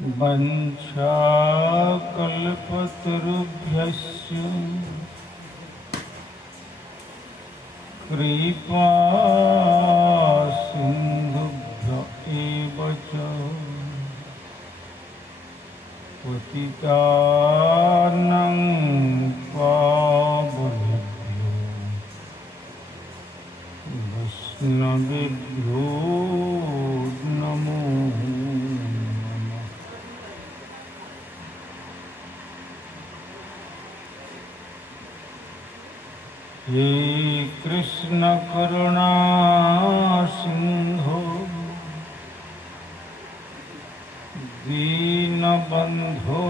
वंशाकल्पतरुभ्यश्च कृपा सिन्धुभ्य एव च पतितानां पावनेभ्यो वैष्णवेभ्यो नमो नमः। हे कृष्ण करुणा सिंधु दीनबंधो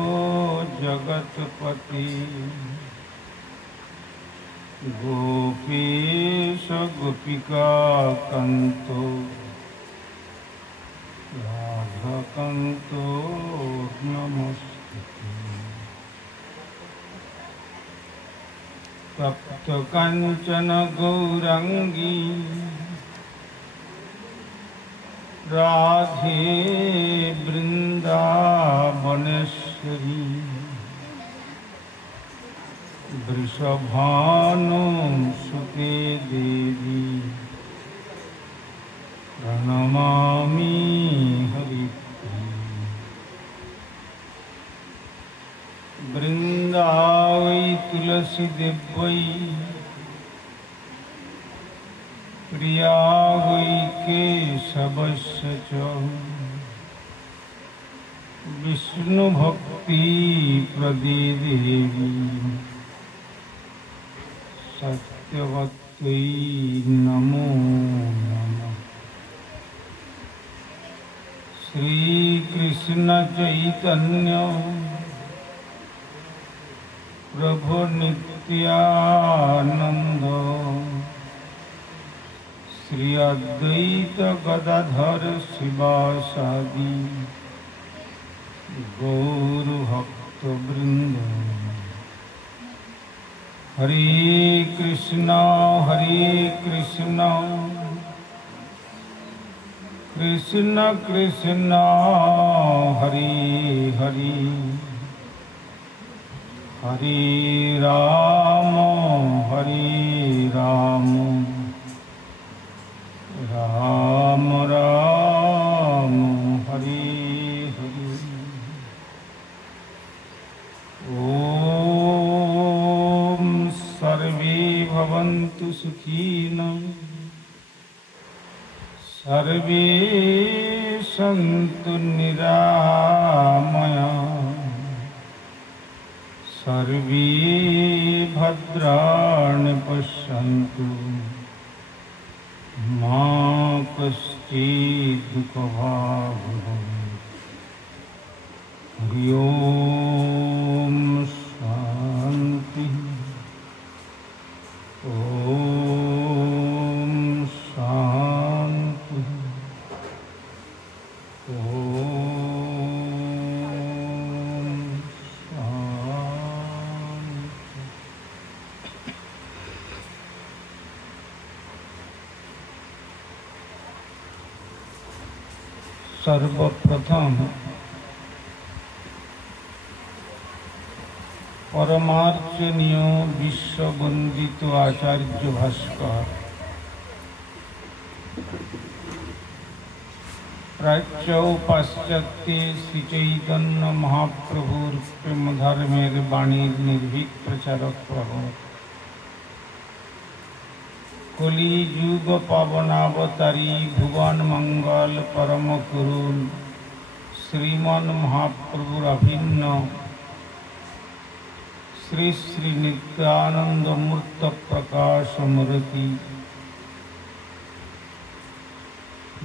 जगतपति गोपीश गोपिका कंतो राधकंतो नमस्ते। तप्त कांचन गौरांगी राधे वृंदावनेश्वरी वृषभानुसुते देवी प्रणमामि हरिप्रिये। वृंदावै तुलसी देवै प्रिया वै केशवस्य च विष्णुभक्ति प्रदे देवी सत्यवत्यै नमो नमः। श्री कृष्ण चैतन्य प्रभु नित्यानंद श्री अद्वैत गदाधर शिवासादि गौर भक्त वृंद। हरे कृष्णा कृष्ण कृष्ण हरे हरे हरे राम राम राम हरे हरे। ओम सर्वे भवन्तु सुखिनः सर्वे सन्तु निरामयाः सर्वे भद्राणि पश्यन्तु मा कश्चित् दुःखभाग् भवेत्। हरि ओम शांति ओम शांति ओम शांति। सर्वप्रथम परमार्चनीय विश्ववंदित आचार्य भास्कर प्राच्य पाश्चात्य श्री चैतन्य महाप्रभुर प्रेम धर्मेर बाणीर निर्भीक प्रचारक प्रभु कलि युग पावनावतारी भुवन मंगल परम करुण श्रीमन महाप्रभुर अभिन्न श्री श्री नित्यानंद मूर्त प्रकाश मूर्ति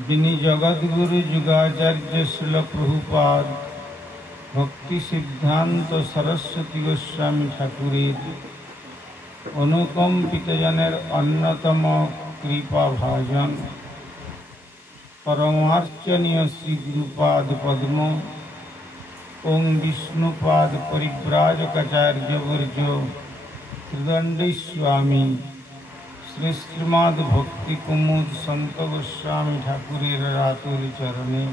जिनि जगद्गुरु जुगाचार्य श्रील प्रभुपाद भक्ति सिद्धांत सरस्वती गोस्वामी ठाकुरेर अनुकंपित जनेर अन्यतम कृपा भाजन परमार्चनीय श्री गुरुपाद पद्म ओं विष्णुपाद परिव्राजकाचार्य वर्य त्रिदंडी स्वामी श्री श्रीमद् भक्ति कुमुद संत गोस्वामी ठाकुरेर रातुर चरणे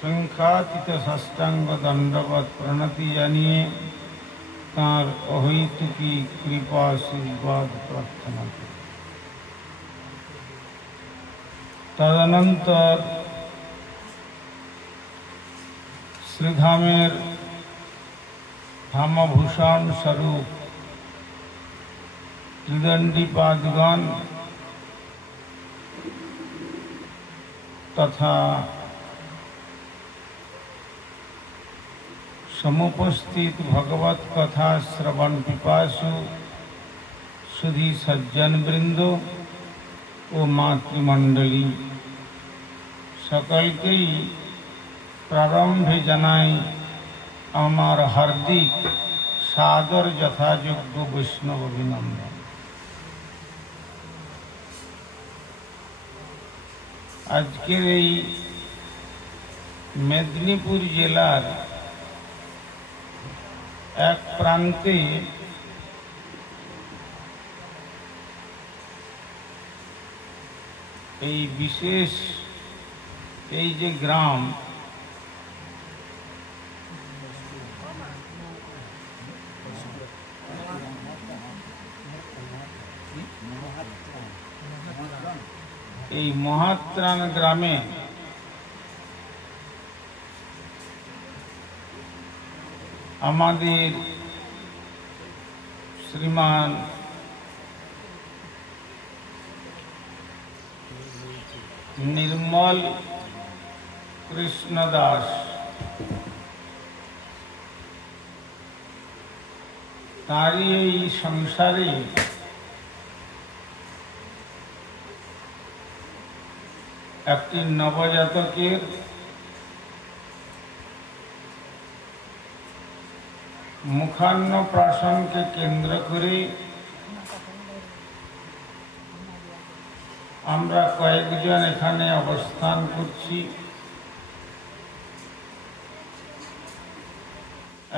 সংখ্যাতীত সাষ্টাঙ্গ দণ্ডবত প্রণতি জানিয়ে তাঁর অহৈতুকী কৃপা আশীর্বাদ প্রার্থনা করি। তদনন্তর শ্রীধামের ধামভূষণ স্বরূপ ত্রিদণ্ডীপাদগণ তথা समुपस्थित भगवत कथा श्रवण पिपासु सुधी सज्जन वृंदो ও মাতৃমণ্ডলী সকলকেই প্রারম্ভে জানাই আমার হার্দিক সাদর যথাযোগ্য বৈষ্ণব অভিনন্দন। আজকের এই মেদিনীপুর জেলার এক প্রান্তে এই বিশেষ এই যে গ্রাম এই মহাত্রাণ গ্রামে আমাদের শ্রীমান নির্মল কৃষ্ণ দাস তারই এই সংসারে একটি নবজাতকের মুখান্নপ্রাশনকে কেন্দ্র করে আমরা কয়েকজন এখানে অবস্থান করছি।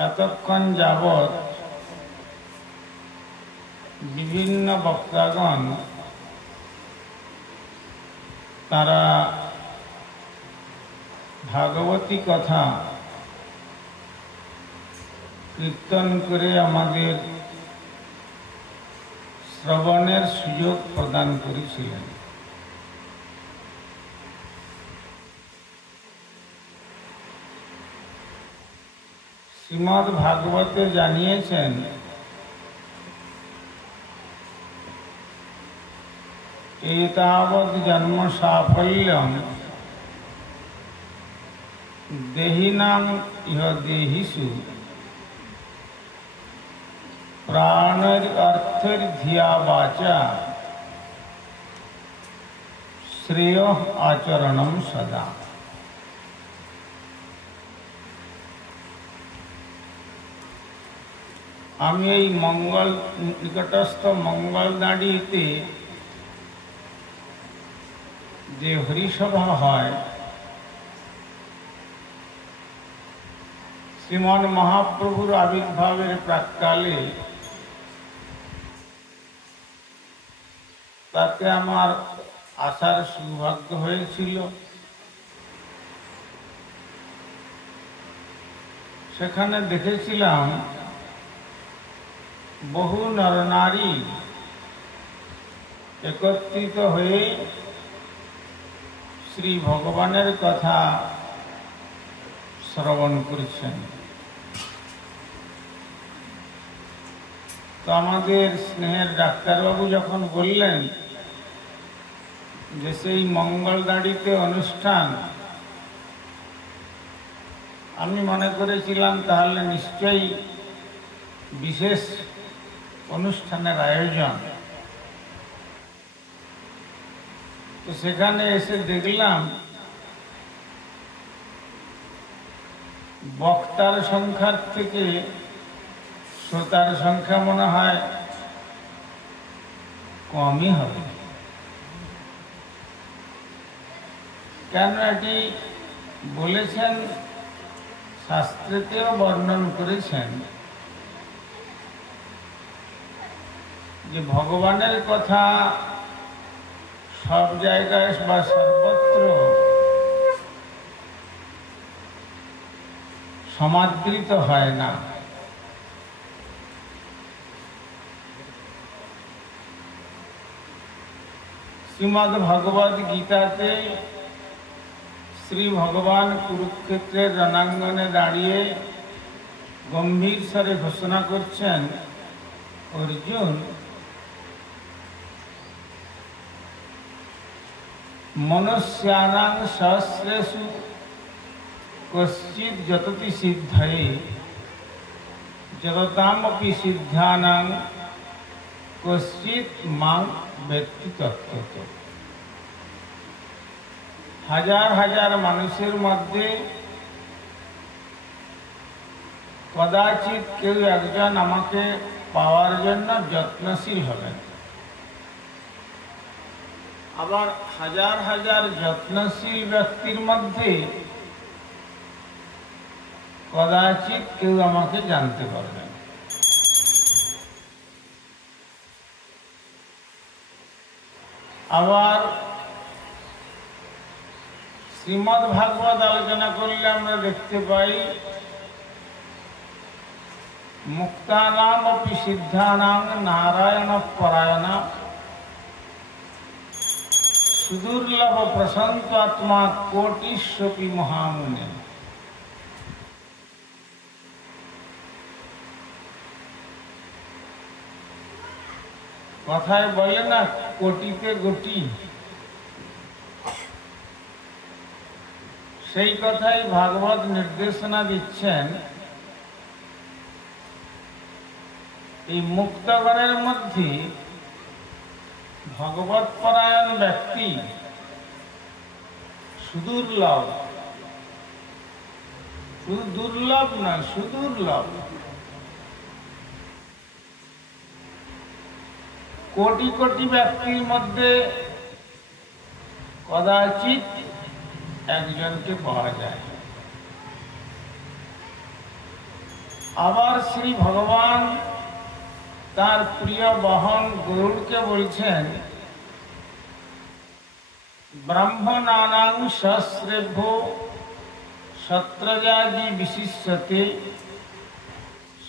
এতক্ষণ যাবৎ বিভিন্ন বক্তাগণ তারা ভাগবতী কথা কীর্তন করে আমাদের শ্রবণের সুযোগ প্রদান করেছিলেন। শ্রীমদ্ ভাগবতে জানিয়েছেন এতাবৎ জন্ম সাফল্যম দেহিনাং ইহ দেহিষু প্রাণের অর্থের ধিয়া বাচা শ্রেয় আচরণম সদা। আমি এই মঙ্গল নিকটস্থ মঙ্গলদাঁড়িতে যে হরিসভা হয় শ্রীমন মহাপ্রভুর আবির্ভাবের প্রাক্কালে তাতে আমার আসার সৌভাগ্য হয়েছিল। সেখানে দেখেছিলাম বহু নরনারী একত্রিত হয়ে শ্রী ভগবানের কথা শ্রবণ করছেন। তো আমাদের স্নেহের ডাক্তারবাবু যখন বললেন যে সেই মঙ্গলদাঁড়িতে অনুষ্ঠান, আমি মনে করেছিলাম তাহলে নিশ্চয়ই বিশেষ অনুষ্ঠানের আয়োজন। তো সেখানে এসে দেখলাম বক্তার সংখ্যার থেকে শ্রোতার সংখ্যা মনে হয় কমই হবে। কেন এটি বলেছেন, শাস্ত্রেতেও বর্ণন করেছেন যে ভগবানের কথা সব জায়গায় বা সর্বত্র সমাদৃত হয় না। শ্রীমদ্ ভগবদ গীতাতে শ্রী ভগবান কুরুক্ষেত্রের রণাঙ্গনে দাঁড়িয়ে গম্ভীর স্বরে ঘোষণা করছেন, অর্জুন, মনুষ্যানাং সহস্রেষু কশ্চিৎ যততি সিদ্ধয়ে যততামপি সিদ্ধানাং কশ্চিৎ মাং বেত্তি তত্ত্বত। হাজার হাজার মানুষের মধ্যে কদাচিৎ কেউ একজন আমাকে পাওয়ার জন্য যত্নশীল হবেন, আবার হাজার হাজার যত্নশীল ব্যক্তির মধ্যে কদাচিৎ কেউ আমাকে জানতে পারবেন। আবার শ্রীমদ্ ভাগবত আলোচনা করলে আমরা দেখতে পাই, মুক্তানাম অপি সিদ্ধানাং নারায়ণ পরায়ণা সুদুর্লভ প্রশান্ত আত্মা কোটিস্বপি মহামুনে। কথায় বলে না, কোটিতে গোটি, সেই কথাই ভাগবত নির্দেশনা দিচ্ছেন। এই মুক্তগণের মধ্যে ভগবত পরায়ণ ব্যক্তি সুদুর্লভ, শুধু দুর্লভ নয়, সুদুর্লভ। কোটি কোটি ব্যক্তির মধ্যে কদাচিৎ একজনকে পাওয়া যায়। আবার শ্রী ভগবান তার প্রিয় বাহন গরুড়কে বলছেন, ব্রাহ্মণানাং সহস্রেভ্যো সত্রজাজি বিশিষ্যতে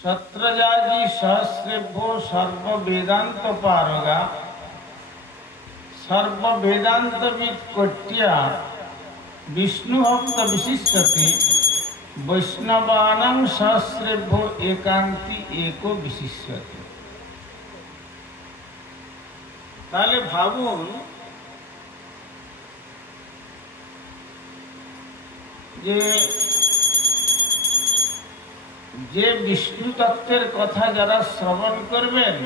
সত্রজাজি সহস্রেভ্যো সর্ববেদান্ত পারগা সর্ববেদান্তবিদ কোট্যা বিষ্ণুভক্ত বিশিষ্যতে বৈষ্ণবানাং সহস্রেভ্যো একান্তি एको বিশিষ্যতে। তাহলে ভাবুন, যে বিষ্ণু তত্ত্বের কথা যারা শ্রবণ করবেন,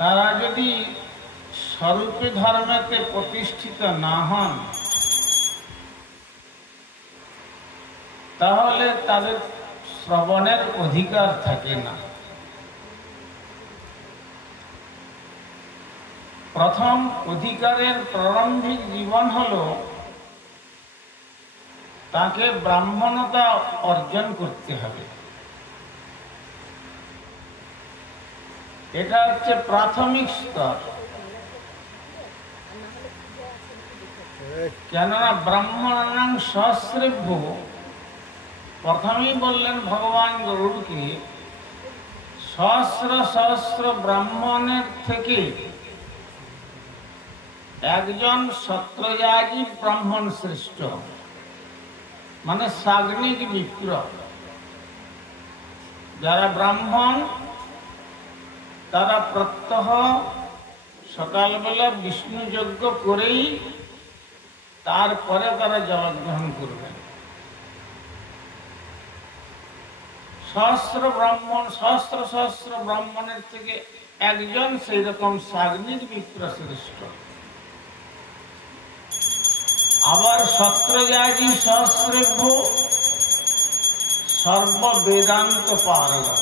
তারা যদি স্বরূপে ধর্মেতে প্রতিষ্ঠিত না হন, তাহলে তাদের শ্রবণের অধিকার থাকে না। প্রথম অধিকারের প্রারম্ভিক জীবন হলো তাকে ব্রাহ্মণতা অর্জন করতে হবে। এটা হচ্ছে প্রাথমিক স্তর। কেননা ব্রাহ্মণানাং সহস্রেভ্য, প্রথমেই বললেন ভগবান গরুড়কে, সহস্র সহস্র ব্রাহ্মণের থেকে একজন সত্রযাগী ব্রাহ্মণ শ্রেষ্ঠ, মানে সাগ্নিক বিপ্র। যারা ব্রাহ্মণ তারা প্রত্যহ সকালবেলা বিষ্ণু যজ্ঞ করেই তারপরে তারা জলগ্রহণ করবেন। সহস্র সহস্র ব্রাহ্মণের থেকে একজন সেই রকম সাগ্নিক বিপ্র শ্রেষ্ঠ। আবার সত্রযাগী সহস্রেভ্য সর্ববেদান্ত পারগা।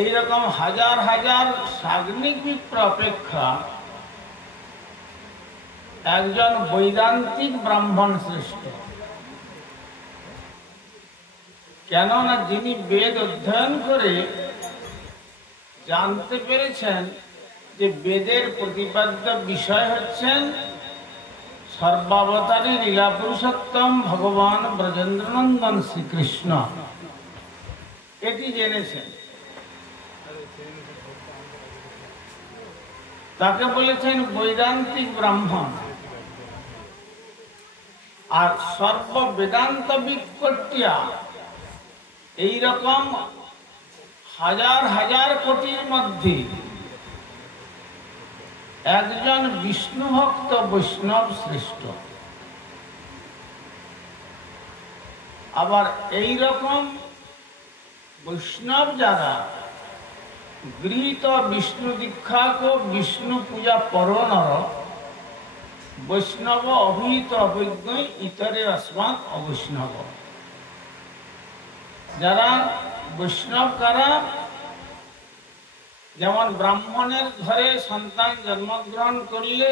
এইরকম হাজার হাজার সাগ্নিক বিপ্র অপেক্ষা একজন বৈদান্তিক ব্রাহ্মণ শ্রেষ্ঠ। কেননা যিনি বেদ অধ্যয়ন করে জানতে পেরেছেন যে বেদের প্রতিপাদ্য বিষয় হচ্ছেন সর্বাবতারী লীলা পুরুষোত্তম ভগবান ব্রজেন্দ্রনন্দন শ্রীকৃষ্ণ, এটি জেনেছেন। তাকে বলেছেন বৈদান্তিক ব্রাহ্মণ। আর সর্ব বেদান্ত বিকটিয়া এইরকম হাজার হাজার কোটির মধ্যে একজন বিষ্ণু ভক্ত বৈষ্ণব শ্রেষ্ঠ। আবার এই রকম বৈষ্ণব যারা গৃহীত বিষ্ণু দীক্ষা কো বিষ্ণু পূজা পরণর বৈষ্ণব অভিহিত অভিজ্ঞ ইতরে অস্মাৎ অবৈষ্ণব। যারা বৈষ্ণব কারা? যেমন ব্রাহ্মণের ঘরে সন্তান জন্মগ্রহণ করলে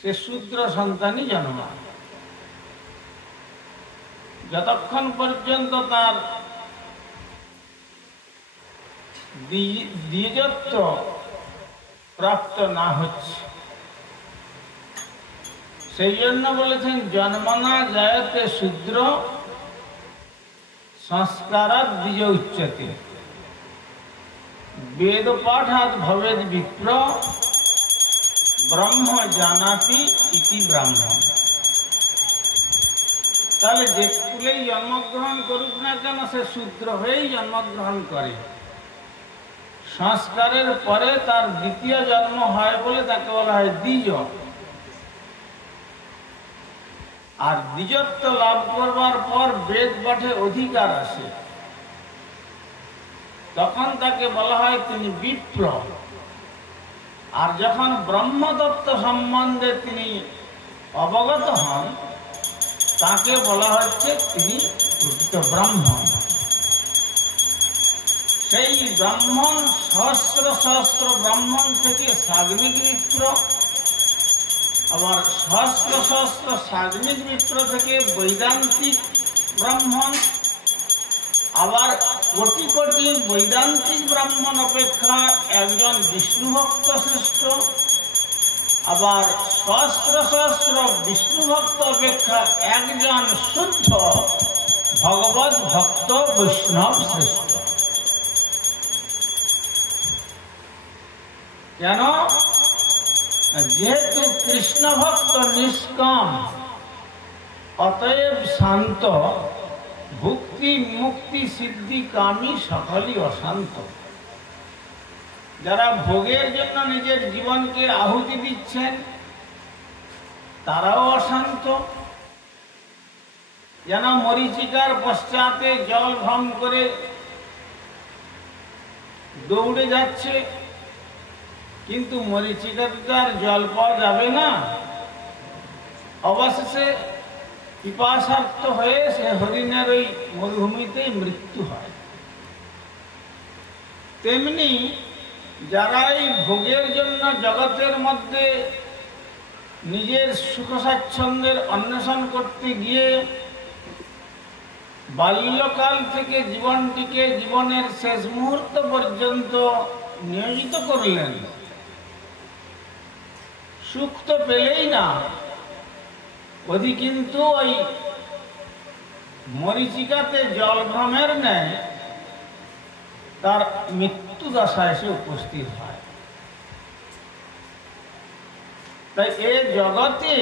সে শূদ্র সন্তানই জন্মায়, যতক্ষণ পর্যন্ত তার দ্বিজত্ব প্রাপ্ত না হচ্ছে। সেই জন্য বলেছেন জন্মনা জায়তে শূদ্র সংস্কারাৎ দ্বিজ উচ্যতে, বেদ পাঠাৎ ভবেদ বিপ্র ব্রহ্ম জানাতি ইতি ব্রাহ্মণ। তাহলে যে কুলেই জন্মগ্রহণ করুক না কেন সে শূদ্র হয়েই জন্মগ্রহণ করে। সংস্কারের পরে তার দ্বিতীয় জন্ম হয় বলে তাকে বলা হয় দ্বিজ। আর দ্বিজত্ব লাভ করবার পর বেদ পাঠে অধিকার আসে, তখন তাকে বলা হয় তিনি বিপ্র। আর যখন ব্রহ্মতত্ত্ব সম্বন্ধে তিনি অবগত হন তাকে বলা হচ্ছে তিনি প্রকৃত ব্রাহ্মণ। সেই ব্রাহ্মণ সহস্র সহস্র ব্রাহ্মণ থেকে সাগ্নিক বিপ্র, আবার সহস্র সহস্র সাগ্নিক বিপ্র থেকে বৈদান্তিক ব্রাহ্মণ, আবার কোটি কোটি বৈদান্তিক ব্রাহ্মণ অপেক্ষা একজন বিষ্ণু ভক্ত শ্রেষ্ঠ, আবার সহস্র সহস্র বিষ্ণু ভক্ত অপেক্ষা একজন শুদ্ধ ভগবত ভক্ত বৈষ্ণব শ্রেষ্ঠ। কেন? যেহেতু কৃষ্ণ ভক্ত নিষ্কাম, অতএব শান্ত, ভুক্তি মুক্তি সিদ্ধি কামী সকলই অশান্ত। যারা ভোগের জন্য নিজের জীবনকে আহুতি দিচ্ছেন তারাও অশান্ত। যেন মরীচিকার পশ্চাতে জল ভ্রম করে দৌড়ে যাচ্ছে, কিন্তু মরীচিকাতে আর জল পাওয়া যাবে না, অবশেষে পিপাসার্থ হয়ে সে হরিণের ওই মরুভূমিতেই মৃত্যু হয়। তেমনি যারা এই ভোগের জন্য জগতের মধ্যে নিজের সুখ স্বাচ্ছন্দ্যের অন্বেষণ করতে গিয়ে বাল্যকাল থেকে জীবনটিকে জীবনের শেষ মুহূর্ত পর্যন্ত নিয়োজিত করলেন, সুখ তো পেলেই না, ওদি কিন্তু ওই মরীচিকাতে জলভ্রমের ন্যায় তার মৃত্যু দশায় এসে উপস্থিত হয়। তাই এ জগতে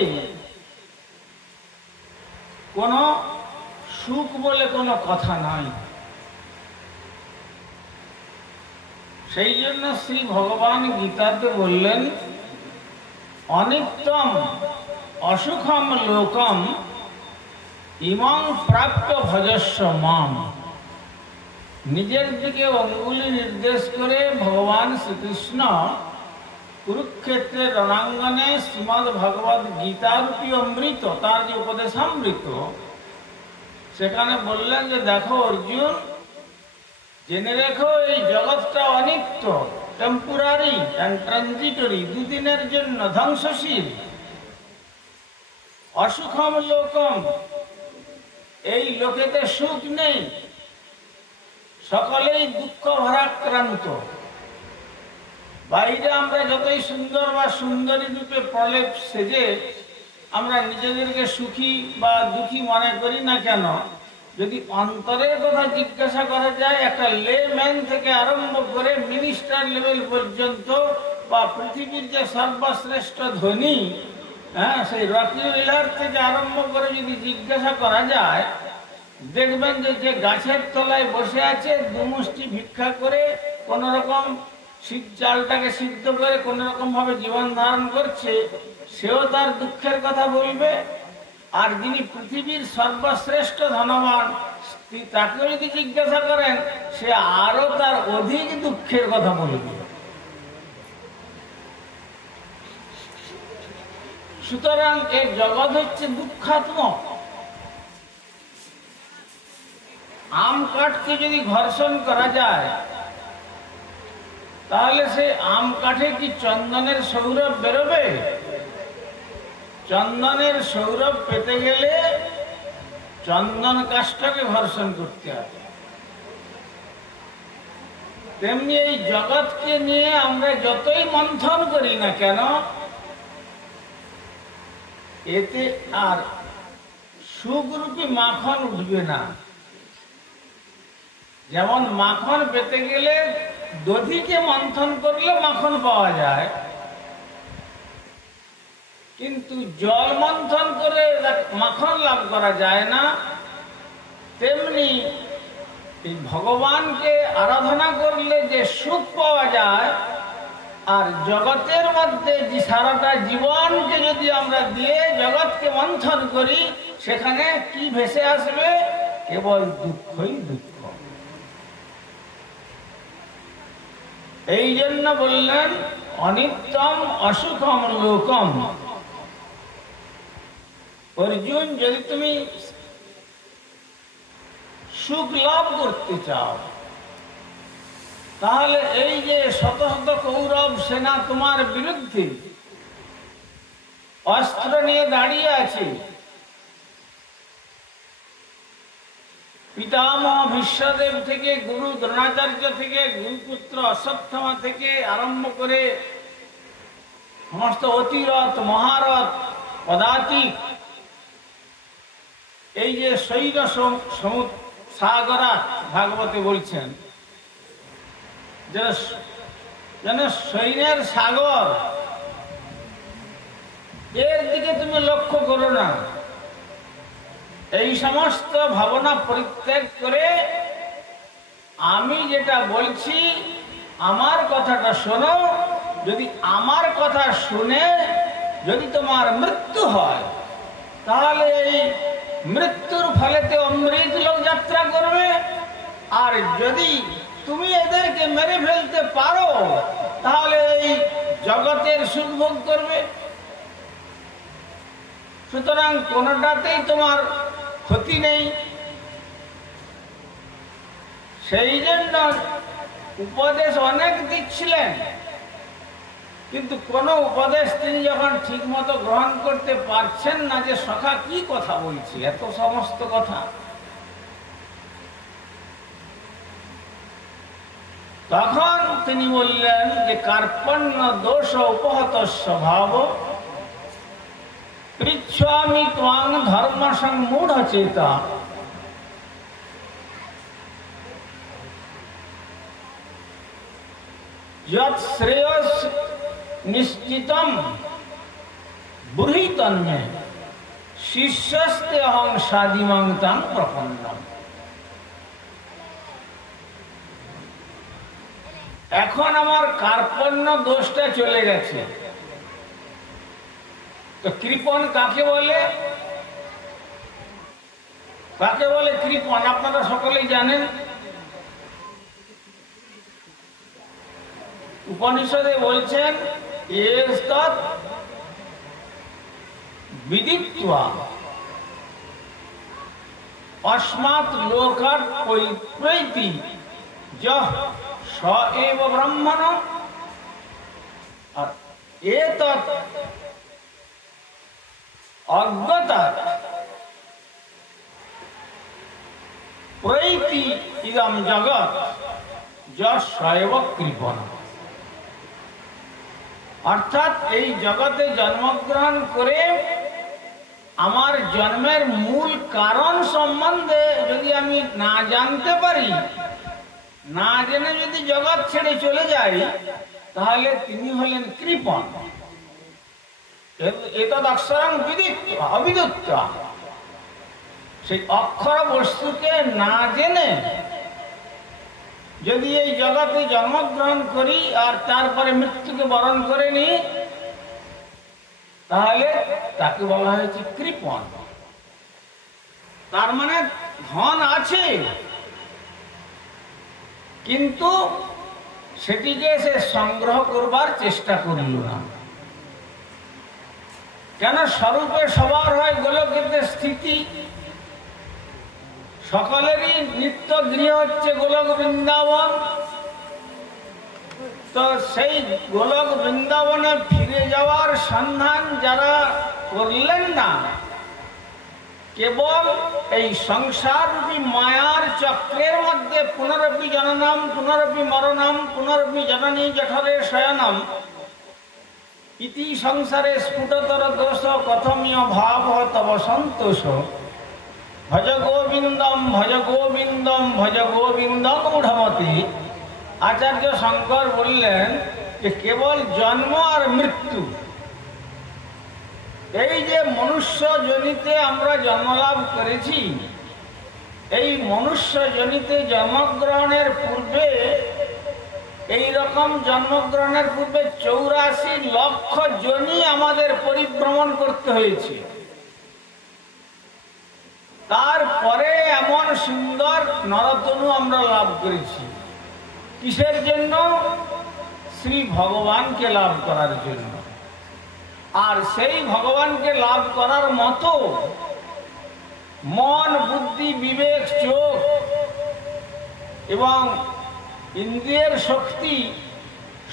কোনো সুখ বলে কোনো কথা নাই। সেই জন্য শ্রী ভগবান গীতাতে বললেন অনিত্যম অসুখম লোকম ইমং প্রাপ্য ভজস্ব মাম। নিজের দিকে অঙ্গুলি নির্দেশ করে ভগবান শ্রীকৃষ্ণ কুরুক্ষেত্রের রণাঙ্গনে শ্রীমদ্ ভগবদ গীতারূপী অমৃত, তার যে উপদেশামৃত, সেখানে বললেন যে দেখো অর্জুন, জেনে রেখো এই জগৎটা অনিত্য, টেম্পোরারি অ্যান্ড ট্রানজিটরি, দুদিনের জন্য ধ্বংসশীল। অসুখম লোকম, এই লোকেতে সুখ নেই, সকলেই দুঃখ ভারাক্রান্ত। বাইরে আমরা যতই সুন্দর বা সুন্দরী রূপে প্রলেপ সেজে আমরা নিজেদেরকে সুখী বা দুঃখী মনে করি না কেন, যদি অন্তরের কথা জিজ্ঞাসা করা যায়, একটা লেম্যান থেকে আরম্ভ করে মিনিস্টার লেভেল পর্যন্ত বা পৃথিবীর যে সর্বশ্রেষ্ঠ ধনী, হ্যাঁ, সেই রকিউলার থেকে আরম্ভ করে যদি জিজ্ঞাসা করা যায়, দেখবেন যে যে গাছের তলায় বসে আছে দুমুষ্টি ভিক্ষা করে কোন রকম চালটাকে সিদ্ধ করে কোন রকম ভাবে জীবন ধারণ করছে, সেও তার দুঃখের কথা বলবে। আর যিনি পৃথিবীর সর্বশ্রেষ্ঠ ধনবান, তাকে যদি জিজ্ঞাসা করেন, সে আরো তার অধিক দুঃখের কথা বলবে। সুতরাং এই জগৎ হচ্ছে দুঃখাত্মক। আম কাঠকে যদি ঘর্ষণ করা যায়, তাহলে সে আম কাঠে কি চন্দনের সৌরভ বেরোবে? চন্দনের সৌরভ পেতে গেলে চন্দন কাষ্ঠকে ঘর্ষণ করতে হবে। তেমনি এই জগৎকে নিয়ে আমরা যতই মন্থন করি না কেন, এতে আর সুখরূপী মাখন উঠবে না। যেমন মাখন পেতে গেলে দধিকে মন্থন করলে মাখন পাওয়া যায়, কিন্তু জল মন্থন করে মাখন লাভ করা যায় না। তেমনি এই ভগবানকে আরাধনা করলে যে সুখ পাওয়া যায়, আর জগতের মধ্যে যে সারাটা জীবনকে যদি আমরা দিয়ে জগৎকে মন্থন করি, সেখানে কি ভেসে আসবে? কেবল দুঃখই দুঃখ। এই জন্য বললেন অনিত্যম অসুখম লোকম। অর্জুন, যদি তুমি সুখ লাভ করতে চাও, তাহলে এই যে শত শত কৌরব সেনা তোমার বিরুদ্ধে অস্ত্র নিয়ে দাঁড়িয়ে আছে, পিতামহ ভীষ্মদেব থেকে গুরু দ্রোণাচার্য থেকে গুরুপুত্র অশ্বত্থামা থেকে আরম্ভ করে সমস্ত অতিরথ মহারথ পদাতিক, এই যে সৈন্য সাগরা ভাগবতে বলছেন যেন সৈন্যের সাগর, এর দিকে তুমি লক্ষ্য করো না। এই সমস্ত ভাবনা পরিত্যাগ করে আমি যেটা বলছি, আমার কথাটা শোনো। যদি আমার কথা শুনে যদি তোমার মৃত্যু হয়, তাহলে এই মৃত্যুর ফলেতে অমৃত লোক যাত্রা করবে। আর যদি তুমি এদেরকে মেরে ফেলতে পারো, তাহলে এই জগতের সুখ ভোগ করবে। সুতরাং কোনটাতেই তোমার ক্ষতি নেই। সেই জন্য উপদেশ অনেক দিচ্ছিলেন, কিন্তু কোন উপদেশ তিনি যখন ঠিক মতো গ্রহণ করতে পারছেন না, যে সখা কি কথা বলছি, এত সমস্ত কথা, তখন তিনি বললেন যে কার্পণ্য দোষ উপহত স্বভাব পৃচ্ছামি ত্বাং ধর্ম সংমূঢ় চেতা। যৎ শ্রেয়স নিশ্চিতম ব্রূহি তন্মে শিষ্যস্তে অহং সাদিমং তাং প্রপন্নম। এখন আমার কার্পণ্য দোষটা চলে গেছে। তো কৃপণ কাকে বলে? কাকে বলে কৃপণ? আপনারা সকলেই জানেন। উপনিষদে বলছেন এতৎ বিদিত্বা অস্মাৎ লোকাৎ পৈপ্রৈতি যহ স এব ব্রহ্মণ। আর এতৎ অজ্ঞতাৎ প্রৈতি ইদম জগৎ যশ এব কৃপণ। অর্থাৎ এই জগতে জন্মগ্রহণ করে আমার জন্মের মূল কারণ সম্বন্ধে যদি আমি না জানতে পারি, না জেনে যদি জগৎ ছেড়ে চলে যাই, তাহলে তিনি হলেন কৃপণ। এতদ অক্ষরং বিদিত্বা অবিদিত্বা, সেই অক্ষর বস্তুকে না জেনে যদি এই জগতে জন্মগ্রহণ করি আর তারপরে মৃত্যুকে বরণ করে নিই, তাহলে তাকে বলা হয়েছে কৃপণ। তার মানে ধন আছে, কিন্তু সেটিকে সে সংগ্রহ করবার চেষ্টা করিল না। কেন? স্বরূপে সবার হয় গোলকেতে স্থিতি, সকলেরই নিত্য গৃহ হচ্ছে গোলক বৃন্দাবন। তো সেই গোলক বৃন্দাবনে ফিরে যাওয়ার সন্ধান যারা করলেন না, কেবল এই সংসার রূপী মায়ার চক্রের মধ্যে পুনরপি জননম পুনরপি মরণম পুনরপি জননী জঠরে শয়নম ইতি সংসারে স্ফুটতর দোষ কথমীয় ভাব তব সন্তোষ ভজ গোবিন্দম ভজ গোবিন্দম ভজ গোবিন্দম মূঢ়মতি। আচার্য শঙ্কর বললেন যে কেবল জন্ম আর মৃত্যু, এই যে মনুষ্য জনিতে আমরা জন্মলাভ করেছি, এই মনুষ্য জনিতে জন্মগ্রহণের পূর্বে, এই রকম জন্মগ্রহণের পূর্বে 84 লক্ষ জনি আমাদের পরিভ্রমণ করতে হয়েছে। তারপরে এমন সুন্দর নরতনু আমরা লাভ করেছি। কিসের জন্য? শ্রী ভগবানকে লাভ করার জন্য। আর সেই ভগবানকে লাভ করার মতো মন, বুদ্ধি, বিবেক, চোখ এবং ইন্দ্রিয়ের শক্তি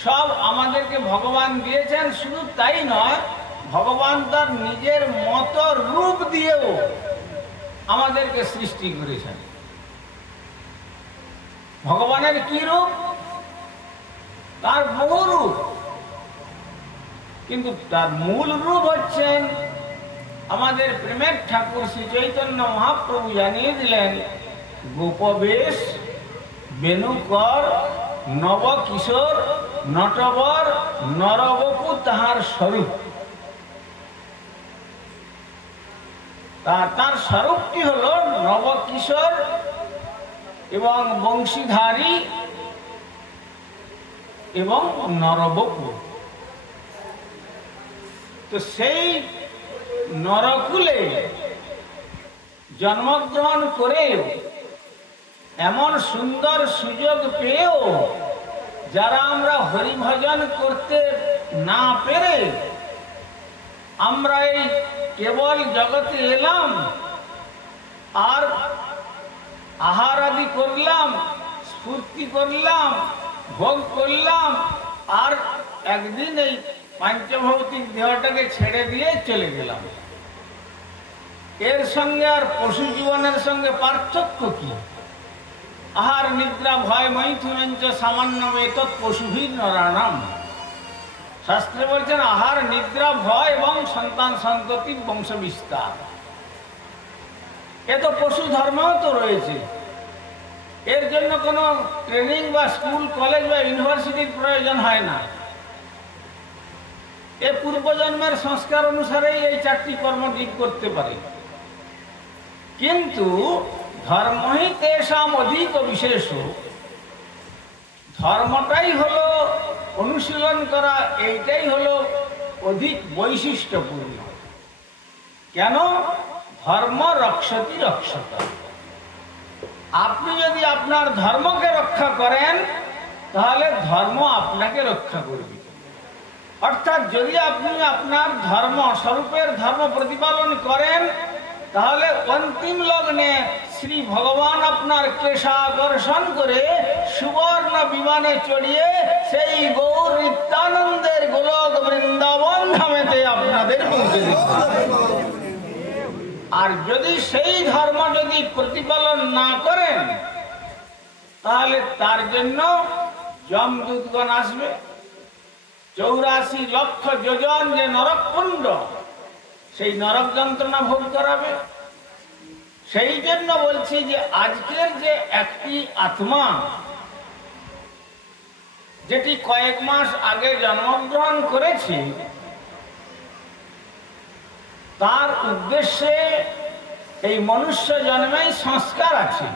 সব আমাদেরকে ভগবান দিয়েছেন। শুধু তাই নয়, ভগবান তার নিজের মতো রূপ দিয়েও আমাদেরকে সৃষ্টি করেছেন। ভগবানের কি রূপ? তার বহু রূপ, কিন্তু তার মূল রূপ হচ্ছেন আমাদের প্রেমের ঠাকুর শ্রী চৈতন্য মহাপ্রভু জানিয়ে দিলেন, গোপবেশ, বেণুকর, নবকিশোর, নটবর, নরবপু তাহার স্বরূপ। তার স্বরূপটি হল নবকিশোর এবং বংশীধারী এবং নরবপু। তো সেই নরকুলে জন্মগ্রহণ করেও, এমন সুন্দর সুযোগ পেয়েও যারা আমরা হরিভজন করতে না পেরে আমরা এই কেবল জগতে এলাম আর আহার আদি করলাম, স্ফূর্তি করলাম, ভোগ করলাম, আর একদিন এই পাঞ্চভৌতিক দেহটাকে ছেড়ে দিয়ে চলে গেলাম। এর সঙ্গে আর পশু জীবনের সঙ্গে পার্থক্য কি? আহার নিদ্রা ভয় মৈথুনঞ্চ সামান্য এতৎ পশুভীর নরাণাম। শাস্ত্রে বলছেন আহার নিদ্রা ভয় এবং সন্তান সন্ততি বংশ বিস্তার। এ তো পশু ধর্মও তো রয়েছে। এর জন্য কোনো ট্রেনিং বা স্কুল, কলেজ বা ইউনিভার্সিটির প্রয়োজন হয় না। এ পূর্বজন্মের সংস্কার অনুসারেই এই 4টি কর্মজীব করতে পারে। কিন্তু ধর্মই তেষাম অধিক বিশেষ। ধর্মটাই হলো অনুশীলন করা, এইটাই হলো অধিক বৈশিষ্ট্যপূর্ণ। কেন? ধর্ম রক্ষতি রক্ষত। আপনি যদি আপনার ধর্মকে রক্ষা করেন, তাহলে ধর্ম আপনাকে রক্ষা করবে। অর্থাৎ যদি আপনি আপনার ধর্ম স্বরূপের ধর্ম প্রতিপালন করেন, তাহলে অন্তিম লগ্নে শ্রী ভগবান আপনার কেশাকর্ষণ করে সুবর্ণ বিমানে চড়িয়ে সেই গৌর নিত্যানন্দের গোলক বৃন্দাবন ধামেতে আপনাদের পৌঁছে দিবেন। আর যদি সেই ধর্ম যদি প্রতিপালন না করেন, তাহলে তার জন্য যমদূতগণ আসবে। 84 লক্ষ যোজন যে নরকুণ্ড, সেই নরক যন্ত্রণা ভোগ করাবে। সেই জন্য বলছি যে আজকের যে একটি আত্মা যেটি কয়েক মাস আগে জন্মগ্রহণ করেছে, তার উদ্দেশ্যে এই মনুষ্য জন্মেই সংস্কার আছে।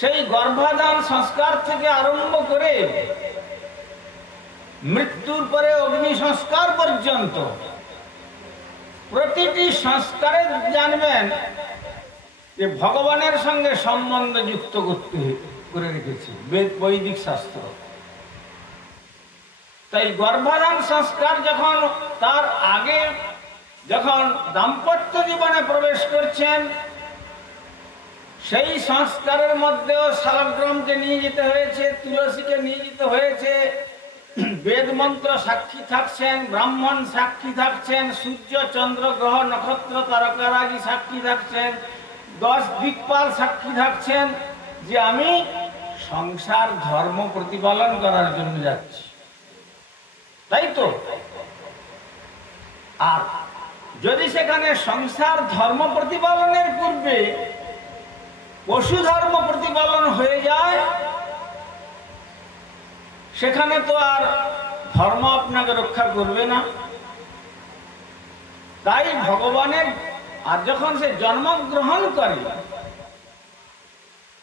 সেই গর্ভাধান সংস্কার থেকে আরম্ভ করে মৃত্যুর পরে অগ্নি সংস্কার পর্যন্ত প্রতিটি সংস্কারে জানবেন যে ভগবানের সঙ্গে সম্বন্ধ যুক্ত করে রেখেছে বৈদিক শাস্ত্র। তাই গর্ভাধান সংস্কার যখন তার আগে যখন দাম্পত্য জীবনে প্রবেশ করছেন, সেই সংস্কারের মধ্যেও শালগ্রামকে নিয়ে যেতে হয়েছে, তুলসীকে নিয়ে যেতে হয়েছে, বেদ মন্ত্র সাক্ষী থাকছেন, ব্রাহ্মণ সাক্ষী থাকছেন, সূর্য চন্দ্র গ্রহ নক্ষত্র তারকারাজি সাক্ষী থাকছেন, 10 দিকপাল সাক্ষী থাকছেন যে আমি সংসার ধর্ম প্রতিপালন করার জন্য যাচ্ছি, তাই তো। আর যদি সেখানে সংসার ধর্ম প্রতিপালনের পূর্বে পশু ধর্ম প্রতিপালন হয়ে যায়, সেখানে তো আর ধর্ম আপনাকে রক্ষা করবে না। তাই ভগবানের আর যখন সে জন্মগ্রহণ করে,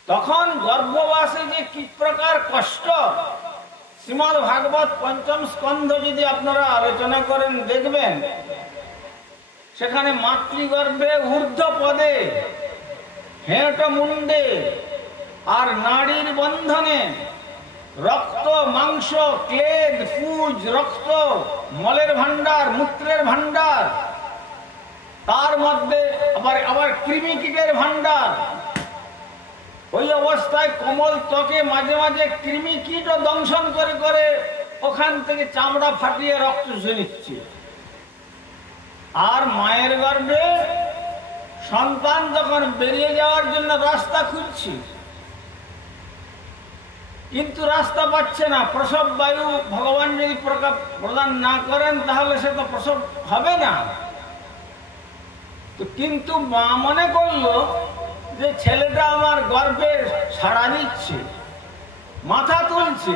তখন গর্ভবাসে যে কি প্রকার কষ্ট, শ্রীমদ্ ভাগবত পঞ্চম স্কন্ধ যদি আপনারা আলোচনা করেন দেখবেন, সেখানে মাতৃগর্ভে ঊর্ধ্ব পদে হেঁট মুন্ডে আর নাড়ির বন্ধনে রক্ত মাংস ক্লেদ পুজ রক্ত মলের ভান্ডার মূত্রের ভান্ডার, তার মধ্যে আবার কৃমি কীটের ভান্ডার। ওই অবস্থায় কোমল ত্বকে মাঝে মাঝে কৃমি কীটও দংশন করে করে ওখান থেকে চামড়া ফাটিয়ে রক্ত চুষে নিচ্ছে। আর মায়ের গর্ভে সন্তান যখন বেরিয়ে যাওয়ার জন্য রাস্তা খুঁজছে, কিন্তু রাস্তা পাচ্ছে না। প্রসব বায়ু ভগবান যদি প্রদান না করেন তাহলে সে তো প্রসব হবে না। তো কিন্তু মা মনে করলো যে ছেলেটা আমার গর্ভে সাড়া দিচ্ছে, মাথা তুলছে,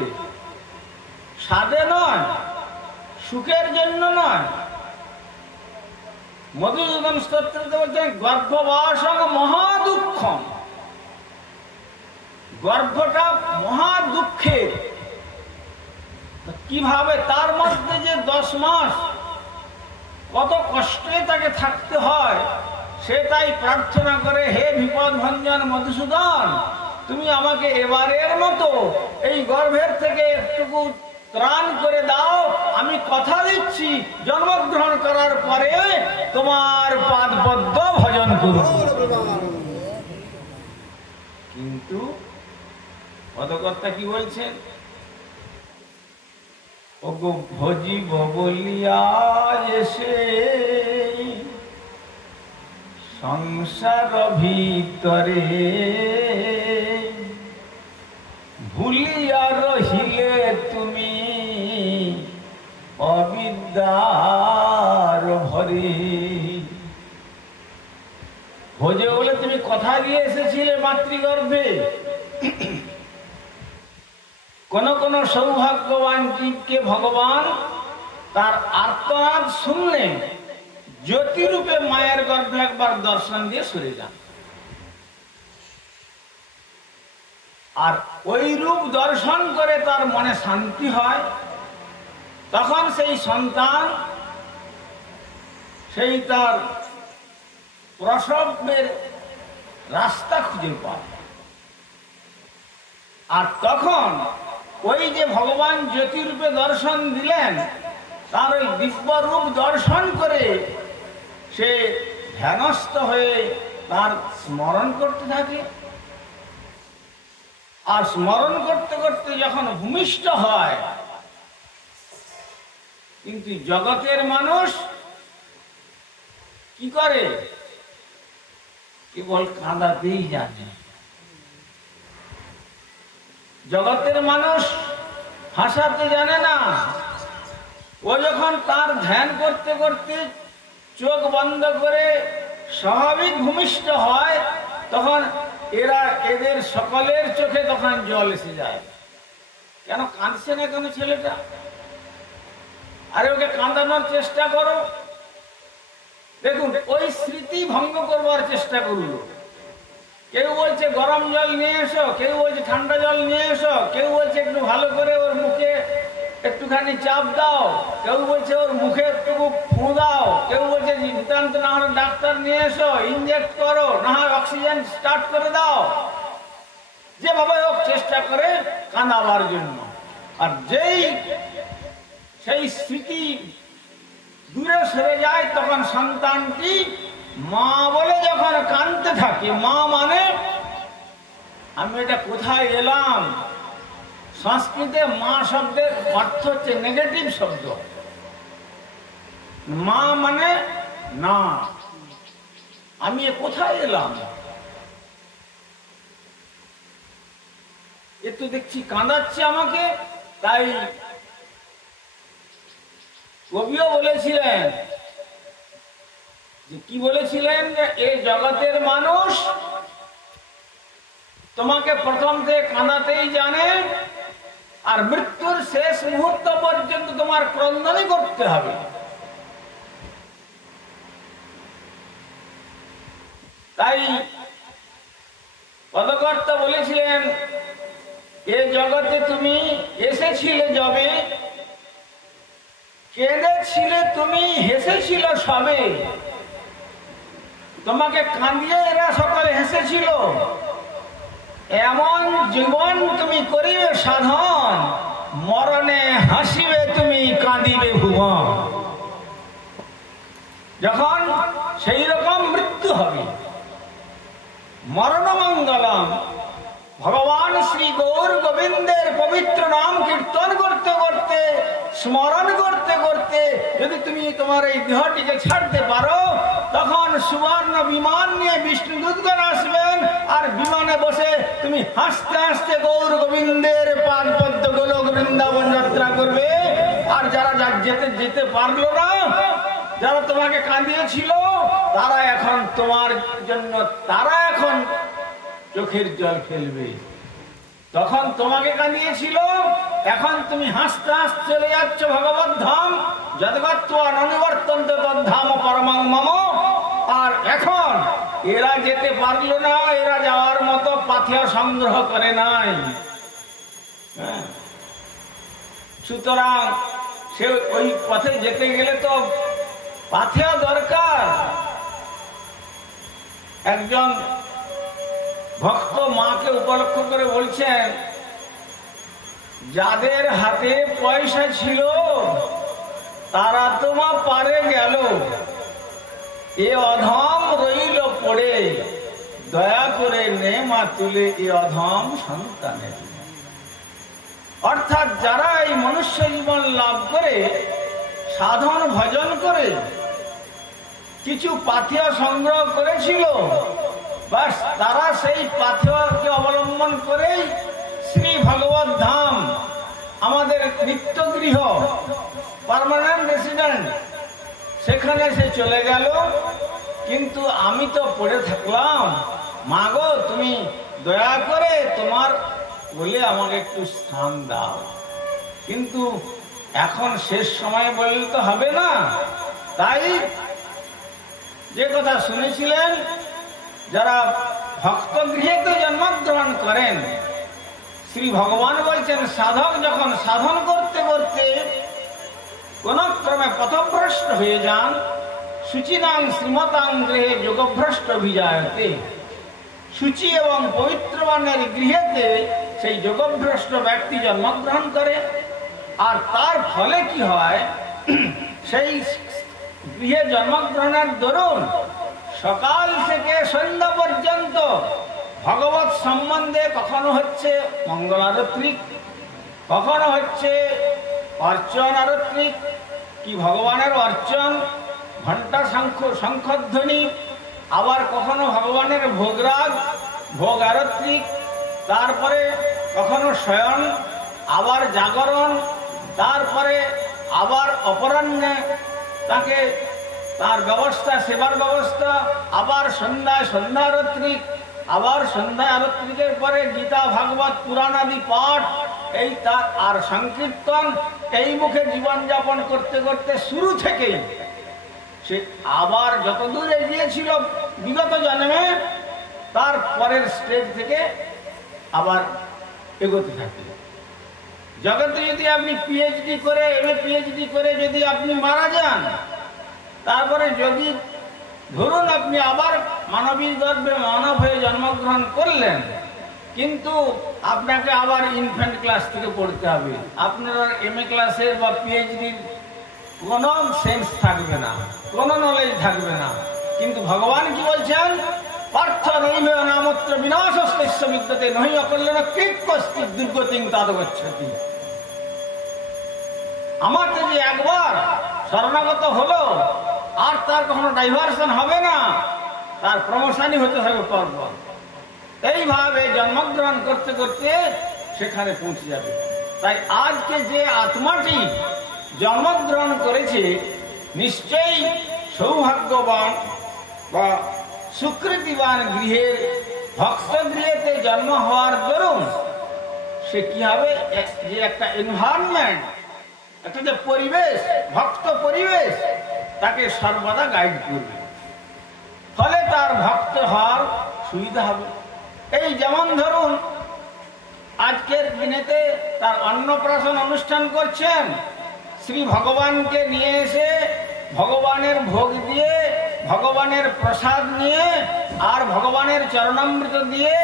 স্বাদে নয়, সুখের জন্য নয়। মধুসূদন স্তোত্রতে বলছেন গর্ভবাসং মহা দুঃখম, গর্ভটা মহা দুঃখের। কিভাবে তার মধ্যে যে 10 মাস কত কষ্টে তাকে থাকতে হয়, সে তাই প্রার্থনা করে, হে বিপদ ভঞ্জন মধুসূদন, তুমি আমাকে এবারের মতো এই গর্ভের থেকে একটুকু ত্রাণ করে দাও। আমি কথা দিচ্ছি জন্মগ্রহণ করার পরে তোমার পাদপদ্ম ভজন করব। কিন্তু পদকর্তা কি বলছেন? ওগো ভজিব বলিয়া এসে সংসার ভিতরে ভুলিয়া রহিলে তুমি অবিদ্যার ভরে। ভোজে বলে তুমি কথা দিয়ে এসেছিলে মাতৃগর্ভে। কোন কোন সৌভাগ্যবান জীবকে ভগবান তার আর্তনাদ শুনলে জ্যোতিরূপে মায়ের গর্ভে একবার দর্শন দিয়ে সরে যান। আর ওই রূপ দর্শন করে তার মনে শান্তি হয়, তখন সেই সন্তান সেই তার প্রসবের রাস্তা খুঁজে পায়। আর তখন ওই যে ভগবান জ্যোতিরূপে দর্শন দিলেন, তার ওই দিব্য রূপ দর্শন করে সে ধ্যানস্থ হয়ে তার স্মরণ করতে থাকে। আর স্মরণ করতে করতে যখন ভূমিষ্ঠ হয়, কিন্তু জগতের মানুষ কি করে? কেবল কাঁদাতেই জানে। জগতের মানুষ হাসাতে জানে না, ও যখন তার ধ্যান করতে করতে চোখ বন্ধ করে স্বাভাবিক ভূমিষ্ঠ হয়, তখন এদের সকলের চোখে তখন জল এসে যায়। কেন কাঁদছে না কেন ছেলেটা? আরে ওকে কাঁদানোর চেষ্টা করো। দেখুন, ওই স্মৃতি ভঙ্গ করবার চেষ্টা করলো। কেউ বলছে গরম জল নিয়ে এসো, কেউ বলছে ঠান্ডা জল নিয়ে এসো, কেউ বলছে একটু ভালো করে ওর মুখে একটুখানি চাপ দাও, কেউ বলছে ওর মুখে একটু ফু দাও, কেউ বলছে নিতান্ত না হলে ডাক্তার নিয়ে এসো, ইনজেক্ট করো, না হয় অক্সিজেন স্টার্ট করে দাও। যেভাবে হোক চেষ্টা করে কাঁদাবার জন্য। আর সেই স্মৃতি দূরে সরে যায়, তখন সন্তানটি মা বলে যখন কাঁদতে থাকে, মা মানে আমি এটা কোথায় এলাম, সংস্কৃতে মা শব্দের অর্থ হচ্ছে নেগেটিভ শব্দ। মা মানে না, আমি কোথায় এলাম, এ তো দেখছি কাঁদাচ্ছে আমাকে। তাই কবিও বলেছিলেন, যে কি বলেছিলেন, যে এই জগতের মানুষ তোমাকে প্রথম থেকে কাঁদাতেই জানে, আর মৃত্যুর শেষ মুহূর্ত পর্যন্ত তোমার ক্রন্দনই করতে হবে। তাই পদকর্তা বলেছিলেন, এ জগতে তুমি এসেছিলে যবে, কেঁদেছিলে তুমি, হেসেছিল সবে। তোমাকে কাঁদিয়ে এরা সকলে হেসেছিল। এমন জীবন তুমি করিবে সাধন, মরণে হাসিবে তুমি, কাঁদিবে ভুবন। যখন সেই রকম মৃত্যু হবে, মরণমঙ্গলম, ভগবান শ্রী গৌর গোবিন্দের পবিত্র নাম কীর্তন করতে করতে, স্মরণ করতে করতে যদি তুমি তোমার এই দেহটিকে ছাড়তে পারো, তখন সুবর্ণ বিমান নিয়ে বিষ্ণুদূতগণ আসবেন, আর বিমানে বসে তুমি হাসতে হাসতে গৌর গোবিন্দের পাদ পদ্ম গোলক বৃন্দাবন যাত্রা করবে। আর যারা যেতে পারলো না, যারা তোমাকে কাঁদিয়েছিল, তারা এখন তোমার জন্য চোখের জল ফেলবে। তখন তোমাকে কাঁদিয়েছিল, এখন তুমি হাসতে হাসতে চলে যাচ্ছ ভগবত ধাম, যদ্গত্বা ননিবর্তন্তে তদ্ধাম পরমং মম। আর এখন এরা যেতে পারলো না, এরা যাওয়ার মতো পাথেয় সংগ্রহ করে নাই। সুতরাং সে ওই পথে যেতে গেলে তো পাথেয় দরকার। একজন ভক্ত মাকে উপলক্ষ করে বলছেন, যাদের হাতে পয়সা ছিল তারা তো মা পারে গেল, এ অধম রইল পড়ে, দয়া করে নে মা তুলে এ অধম সন্তানের। অর্থাৎ যারা এই মনুষ্য জীবন লাভ করে সাধন ভজন করে কিছু পাথেয় সংগ্রহ করেছিল, বাস তারা সেই পাথেয়কে অবলম্বন করেই শ্রী ভগবত ধাম, আমাদের নিত্য গৃহ, পার্মানেন্ট রেসিডেন্ট, সেখানে সে চলে গেল। কিন্তু আমি তো পড়ে থাকলাম, মা গো তুমি দয়া করে তোমার বলে আমাকে একটু স্থান দাও। কিন্তু এখন শেষ সময় বললে তো হবে না। তাই যে কথা শুনেছিলেন, যারা ভক্ত গৃহেতে জন্মগ্রহণ করেন, শ্রী ভগবান বলছেন, সাধক যখন সাধন করতে করতে কোন ক্রমে পথভ্রষ্ট হয়ে যান, শুচিনাং শ্রীমতাং গৃহে যোগভ্রষ্ট অভিজায়তে। শুচি এবং পবিত্র বর্ণের গৃহেতে সেই যোগভ্রষ্ট ব্যক্তি জন্মগ্রহণ করে। আর তার ফলে কি হয়, সেই গৃহে জন্মগ্রহণের দরুন সকাল থেকে সন্ধ্যা পর্যন্ত ভগবত সম্বন্ধে কখনো হচ্ছে মঙ্গলারত্রিক, কখনো হচ্ছে অর্চন আরত্রিক, কি ভগবানের অর্চন, ঘণ্টা শঙ্খধ্বনি, আবার কখনো ভগবানের ভোগরাগ, ভোগ আরত্রিক, তারপরে কখনো শয়ন, আবার জাগরণ, তারপরে আবার অপরাহ্নে তাকে তার ব্যবস্থা, সেবার ব্যবস্থা, আবার সন্ধ্যায় সন্ধ্যারত্রিক, আবার সন্ধ্যায় আরত্রিকের পরে গীতা ভাগবত পুরাণ আদি পাঠ, এই তার আর সংকীর্তন, এই মুখে জীবনযাপন করতে করতে শুরু থেকেই সে আবার যতদূর এগিয়েছিল বিগত জন্মে, তার পরের স্টেজ থেকে আবার এগোতে থাকে। জগতে যদি আপনি পিএইচডি করে, এমএ পিএইচডি করে যদি আপনি মারা যান, তারপরে যদি ধরুন আপনি আবার মানবীর গর্ভে মানব হয়ে জন্মগ্রহণ করলেন, কিন্তু আপনাকে আবার ইনফ্যান্ট ক্লাস থেকে পড়তে হবে, আপনার এমএ ক্লাসের বা পিএইচডির কোনো সেন্স থাকবে না, কোনো নলেজ থাকবে না। কিন্তু ভগবান কি বলছেন? পার্থ নৈমেয় নামত্র বিনাশস্য বিদ্যতে নহি অকল্যাণ কৃৎকস্তি দুর্গতিং তাদগচ্ছতি। আমাকে যে একবার শরণাগত হলো আর তার কখনো ডাইভার্সন হবে না, তার প্রমোশনই হতে থাকবে পরপর। এইভাবে জন্মগ্রহণ করতে করতে সেখানে পৌঁছে যাবে। তাই আজকে যে আত্মাটি জন্মগ্রহণ করেছে, নিশ্চয়ই সৌভাগ্যবান বা সুকৃতিবান গৃহের ভক্ত গৃহেতে জন্ম হওয়ার দরুন সে কি হবে, যে একটা এনভায়রনমেন্ট, একটা যে পরিবেশ, ভক্ত পরিবেশ, তাকে সর্বদা গাইড করবে, ফলে তার ভক্ত হওয়ার সুবিধা হবে। এই যেমন ধরুন আজকের দিনেতে তার অন্নপ্রাশন অনুষ্ঠান করছেন, শ্রী ভগবানকে নিয়ে এসে ভগবানের ভোগ দিয়ে, ভগবানের প্রসাদ নিয়ে আর ভগবানের চরণামৃত দিয়ে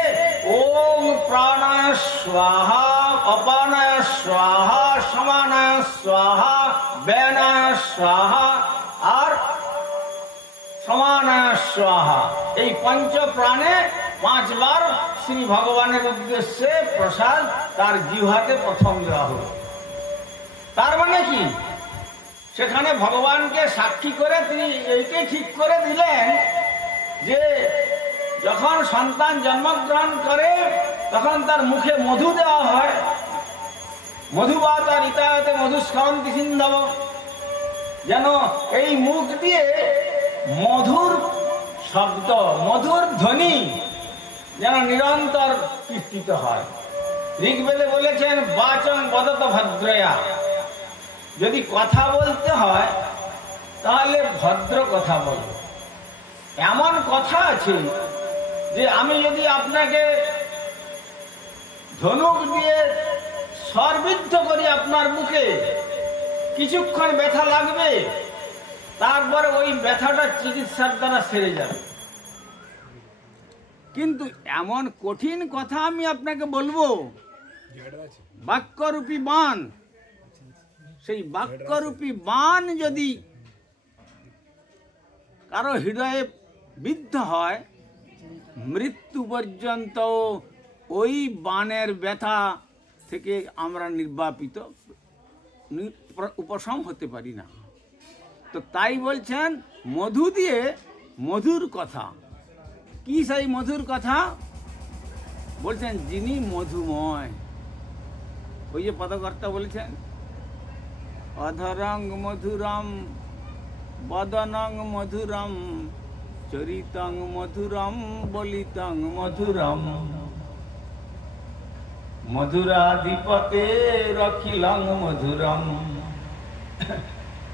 ওম প্রাণায় স্বাহা, অপানায় স্বাহা, সমানায় স্বাহা, ব্যনায় স্বাহা আর সমানায় স্বাহা, এই পঞ্চ প্রাণে 5 বার শ্রী ভগবানের উদ্দেশ্যে প্রসাদ তার জিহ্বাতে প্রথম দেওয়া হল। তার মানে কি, সেখানে ভগবানকে সাক্ষী করে তিনি এইটাই ঠিক করে দিলেন যে যখন সন্তান জন্মগ্রহণ করে তখন তার মুখে মধু দেওয়া হয়, মধুবাত আর ইতায়তে মধুস্করন্তি সিন্ধব, যেন এই মুখ দিয়ে মধুর শব্দ, মধুর ধ্বনি যেন নিরন্তর কীর্তিত হয়। ঋগ্বেদে বলেছেন বাচং বদত ভদ্রয়া, যদি কথা বলতে হয় তাহলে ভদ্র কথা বল। এমন কথা আছে যে আমি যদি আপনাকে ধনুক দিয়ে সর্বিদ্ধ করি আপনার মুখে, কিছুক্ষণ ব্যথা লাগবে, তারপরে ওই ব্যথাটা চিকিৎসার দ্বারা সেরে যাবে। কিন্তু এমন কঠিন কথা আমি আপনাকে বলবো, বাক্যরূপী বাণ, সেই বাক্যরূপী বাণ যদি কারো হৃদয়ে বিদ্ধ হয়, মৃত্যু পর্যন্ত ওই বাণের ব্যথা থেকে আমরা নির্বাপিত, উপশম হতে পারি না। তো তাই বলছেন মধু দিয়ে মধুর কথা। কি সেই মধুর কথা? বলছেন যিনি মধুময়। ওই যে পদকর্তা বলেছেন অধরং মধুরম বদনং মধুরম চরিতং মধুরম বলিতং মধুরম মধুরাধিপতে রখিলং মধুরম।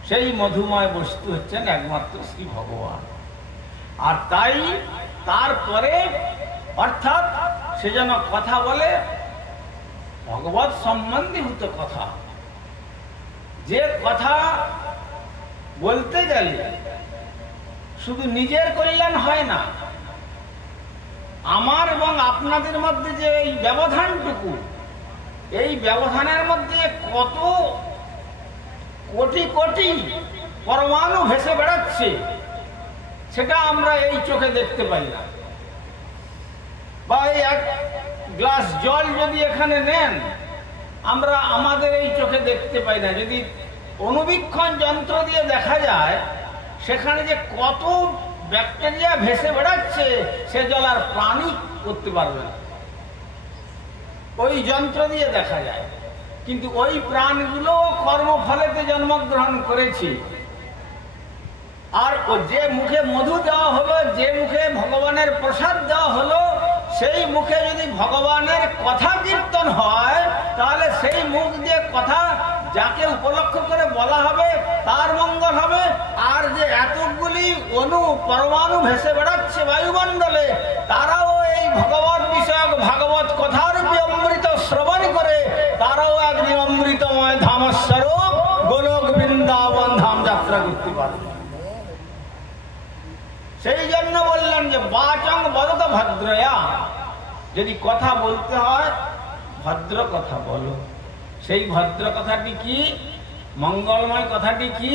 সেই মধুময় বস্তু হচ্ছেন একমাত্র শ্রী ভগবান। আর তাই তারপরে অর্থাৎ সে যেন কথা বলে ভগবত সম্বন্ধীভূত কথা, যে কথা বলতে গেলে শুধু নিজের কল্যাণ হয় না, আমার এবং আপনাদের মধ্যে যে এই ব্যবধানটুকু, এই ব্যবধানের মধ্যে কত কোটি কোটি পরমাণু ভেসে বেড়াচ্ছে সেটা আমরা এই চোখে দেখতে পাই না। বা এই 1 গ্লাস জল যদি এখানে নেন, আমরা আমাদের এই চোখে দেখতে পাই না। যদি অনুবীক্ষণ যন্ত্র দিয়ে দেখা যায়, সেখানে যে কত ব্যাকটেরিয়া ভেসে বেড়াচ্ছে সে জল আর পানি করতে পারবে না, ওই যন্ত্র দিয়ে দেখা যায়। কিন্তু ওই প্রাণগুলো কর্মফলেতে জন্মগ্রহণ করেছে। আর ও যে মুখে মধু দেওয়া হলো, যে মুখে ভগবানের প্রসাদ দেওয়া হলো, সেই মুখে যদি ভগবানের কথা কীর্তন হয়, তাহলে সেই মুখ দিয়ে কথা যাকে উপলক্ষ করে বলা হবে তার মঙ্গল হবে। আর যে এতগুলি অনু পরমাণু ভেসে বেড়াচ্ছে বায়ুমণ্ডলে, তারাও এই ভগবত বিষয়ক ভাগবত কথারূপী অমৃত শ্রবণ করে তারাও একদিন অমৃতময় ধামস্বরূপ গোলক বৃন্দাবন ধাম যাত্রা করতে পারবে। সেই জন্য বললেন যে বাচং বদত ভদ্রয়া, যদি কথা বলতে হয় ভদ্র কথা বলো। সেই ভদ্র কথাটি কি? মঙ্গলময় কথাটি কি?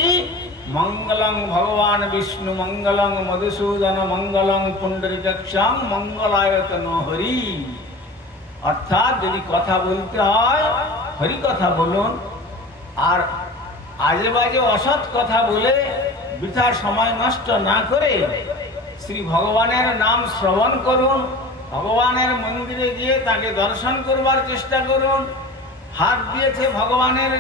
মঙ্গলং ভগবান বিষ্ণু মঙ্গলং মধুসূদন মঙ্গলং পুণ্ডরীকাক্ষং মঙ্গলায়তন হরি। অর্থাৎ যদি কথা বলতে হয় হরি কথা বলুন, আর আজে বাজে অসৎ কথা বলে বৃথা সময় নষ্ট না করে শ্রী ভগবানের নাম শ্রবণ করুন। ভগবানের মন্দিরে গিয়ে তাকে দর্শন করবার চেষ্টা করুন। হাত দিয়েছে ভগবানের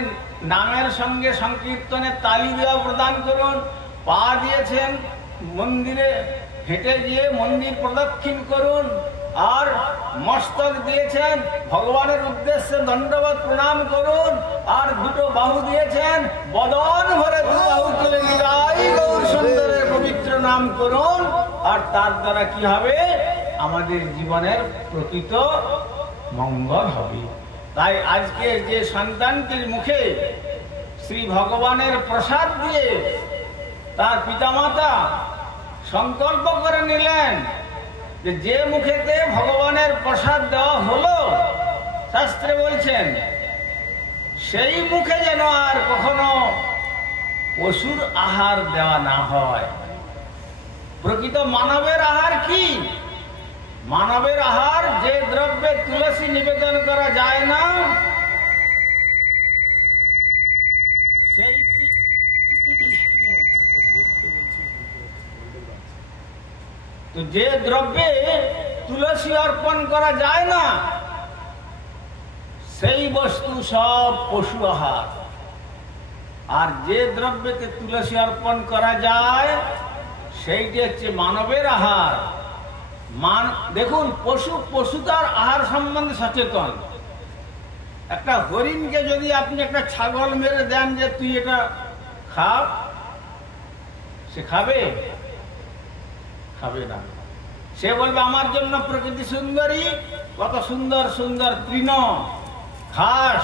নামের সঙ্গে সংকীর্তনে তালি দেওয়া প্রদান করুন। পা দিয়েছেন মন্দিরে, হেঁটে গিয়ে মন্দির প্রদক্ষিণ করুন। আর মস্তক দিয়েছেন ভগবানের উদ্দেশ্যে দণ্ডবত প্রণাম করুন। আর দুটো বাহু দিয়েছেন, বদন ভরে দু বাহু তুলে নিরাই গৌর সুন্দরের পবিত্র নাম করুন। আর তার দ্বারা কি হবে? আমাদের জীবনের প্রকৃত মঙ্গল হবে। তাই আজকে যে সন্তানটির মুখে শ্রী ভগবানের প্রসাদ দিয়ে তার পিতামাতা সংকল্প করে নিলেন যে যে মুখেতে ভগবানের প্রসাদ দেওয়া হলো, শাস্ত্রে বলছেন সেই মুখে যেন আর কখনো পশুর আহার দেওয়া না হয়। প্রকৃত মানবের আহার কি? মানবের আহার যে দ্রব্যে তুলসী নিবেদন করা যায় না, সেই তো যে দ্রব্যে তুলসী অর্পণ করা যায় না, সেই বস্তু সব পশু আহার। আর যে দ্রব্যেতে তুলসী অর্পণ করা যায় সেইটি হচ্ছে মানবের আহার। দেখুন, পশু তার আহার সম্বন্ধে সচেতন। একটা হরিণকে যদি আপনি একটা ছাগল মেরে দেন যে তুই এটা খা, সে খাবে? খাবে না। সে বলবে আমার জন্য প্রকৃতি সুন্দরী, কত সুন্দর সুন্দর তৃণ ঘাস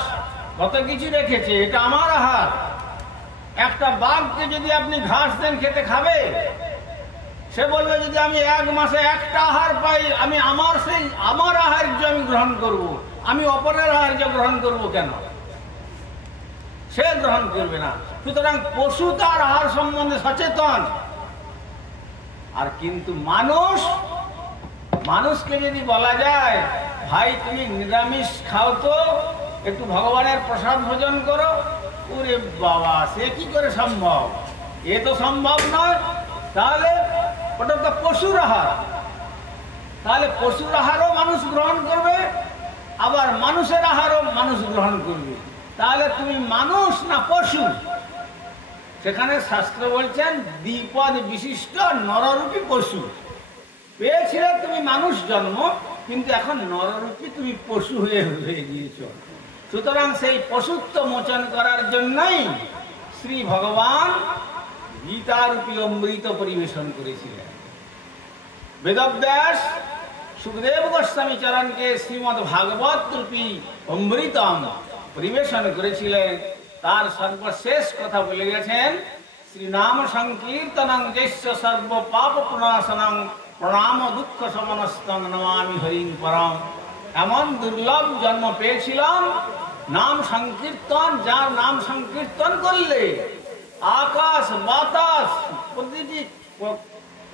কত কিছু রেখেছে, এটা আমার আহার। একটা বাঘকে যদি আপনি ঘাস দেন খেতে খাবে? সে বলবে যদি আমি এক মাসে একটা আহার পাই, আমি আমার আহার্য আমি গ্রহণ করব, আমি অপরের আহার্য গ্রহণ করব কেন? সে গ্রহণ করবে না। সুতরাং পশু তার আহার সম্বন্ধে সচেতন। আর কিন্তু মানুষকে যদি বলা যায় ভাই তুমি নিরামিষ খাও তো, একটু ভগবানের প্রসাদ ভোজন করো, ওরে বাবা সে কি করে সম্ভব? এ তো সম্ভব নয়। তাহলে ওটা তো পশুর আহার। তাহলে পশুর আহারও মানুষ গ্রহণ করবে, আবার মানুষের আহারও মানুষ গ্রহণ করবে। তাহলে তুমি মানুষ না পশু? সেখানে শাস্ত্র বলছেন দ্বিপদ বিশিষ্ট নররূপী পশু। পেয়েছিলে তুমি মানুষ জন্ম, কিন্তু এখন নররূপী তুমি পশু হয়ে গিয়েছ। সুতরাং সেই পশুত্ব মোচন করার জন্যই শ্রী ভগবান গীতারূপী অমৃত পরিবেশন করেছিলেন। বেদব্যাস সুখদেব গোস্বামী চরণকে শ্রীমদ্ ভাগবত রূপী অমৃতম পরিবেশন করেছিলেন। তার সর্বশেষ কথা বলে গেছেন শ্রীনাম সংকীর্তনং যস্য সর্ব পাপ প্রণাশনং প্রণাম দুঃখ সমনস্তং নমামি হরিং পরম। এমন দুর্লভ জন্ম পেয়েছিলাম, নাম সংকীর্তন, যার নাম সংকীর্তন করলে আকাশ বাতাস প্রতিটি